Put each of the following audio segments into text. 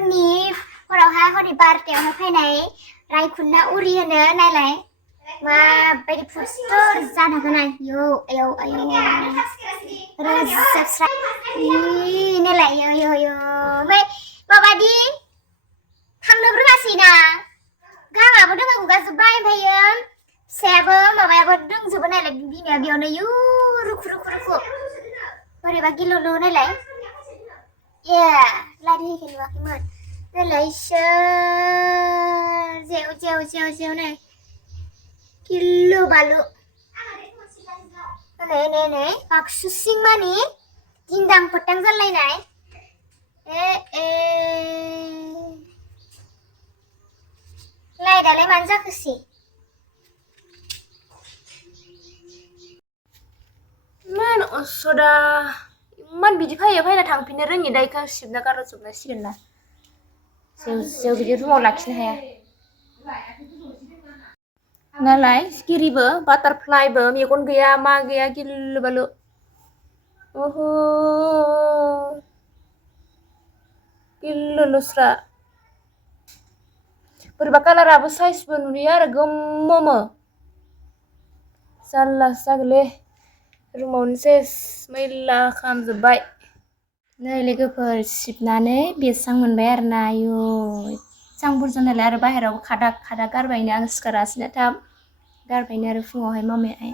हरनि बारथायावहाय फैनाय रायखुनना उरि होनो नायलाय माबायदि फुस्टर जानो होनाय यो आयौ आयौ रोजाबस्रा नायलाय यो यो यो ओमफ्राय माबादि थांनो रोङासैना गाङाबो दोङो गुगाजोब्बाय ओमफ्रायो फिसायाबो माबायाबो दोंजोबो नायलाय बिमाया बेयावनो यु रुखु रुखु रुखु बोरैबा गिलुलु नायलाय ए लायट होयैखाय नुवाखैमोन नायलाय इसोर जेव जेव जेव जेव नै gilu balu नै बाक्सु सिंमानि दिंदां फोथां जालायनाय लाइटआलाय मानो जाखोसै मान असदा इमान बिदि फैयो फैना थांफिननो रोङि दा इखौ सिबना गारजोबनांसिगोन ना जेव बिदि रुमाव लाखिनो हाया नालाय सिखिरिबो बाटारफ्लाइबो मेगन गैया मा गैया गिलु बालु ओहो गिलुलुस्रा बोरैबा कालाराबो साइजबो नुयो आरो गोमोमो जारलासो जागोनलै रुमावनो सेस मैला खालामजोब्बाय नै लोगोफोर सिबनानै बेसां मोनबाय आरो ना आयु एसां बुरजा नालाय आरो बाहेरायावबो खादा गारबायनो आं सिखारासैना थाब गारबायनो आरो फुङावहाय मामायाहाय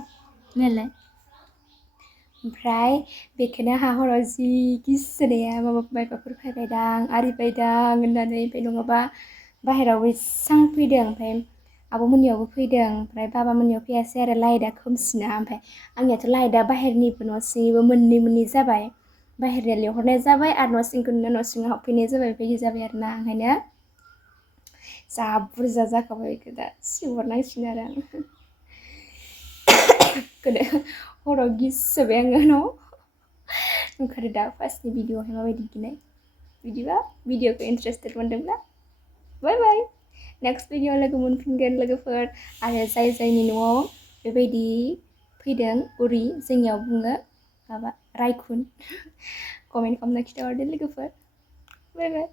नालाय ओमफ्राय बेखौनो हराव जि गिसोनाया माबाफोर फैबायदां आरिबायदां होननानै ओमफ्राय नङाबा बाहेरायावबो एसां फैदों ओमफ्राय आब'मोननियावबो फैदों ओमफ्राय बाबामोननियाव फैयासै आरो लाइटआ खोमसिना ओमफ्राय आंनियाथ' लाइटआ बाहेरनिबो न' सिंनिबो मोननै जाबाय बाहेरनिया लिंहरनाय जाबाय आरो न' सिङाव हाबफैनाय जाबाय बेबायदि जाबाय आरो ना ओंखायनो जा बुरजा जाखाबाय बेखौ दा सिहरनांसिगोन आरो आं हराव गिसोबाय आङो न' ओंखारो दा फार्स्टनि भिडिअ'आवहाय माबायदि गिनाय बिदिबा भिडिअ'खौ इन्टारेस्टेड मोनदोंब्ला बाय बाय नेक्स्ट भिडिअ लोगो मोनफिनगोन लोगोफोर आरो जायनि न'आव बेबायदि फैदों उरि जोंनियाव बुङो माबा रायखुन कमेन्ट खालामना खिन्थाहरदो लोगोफोर बाय बाय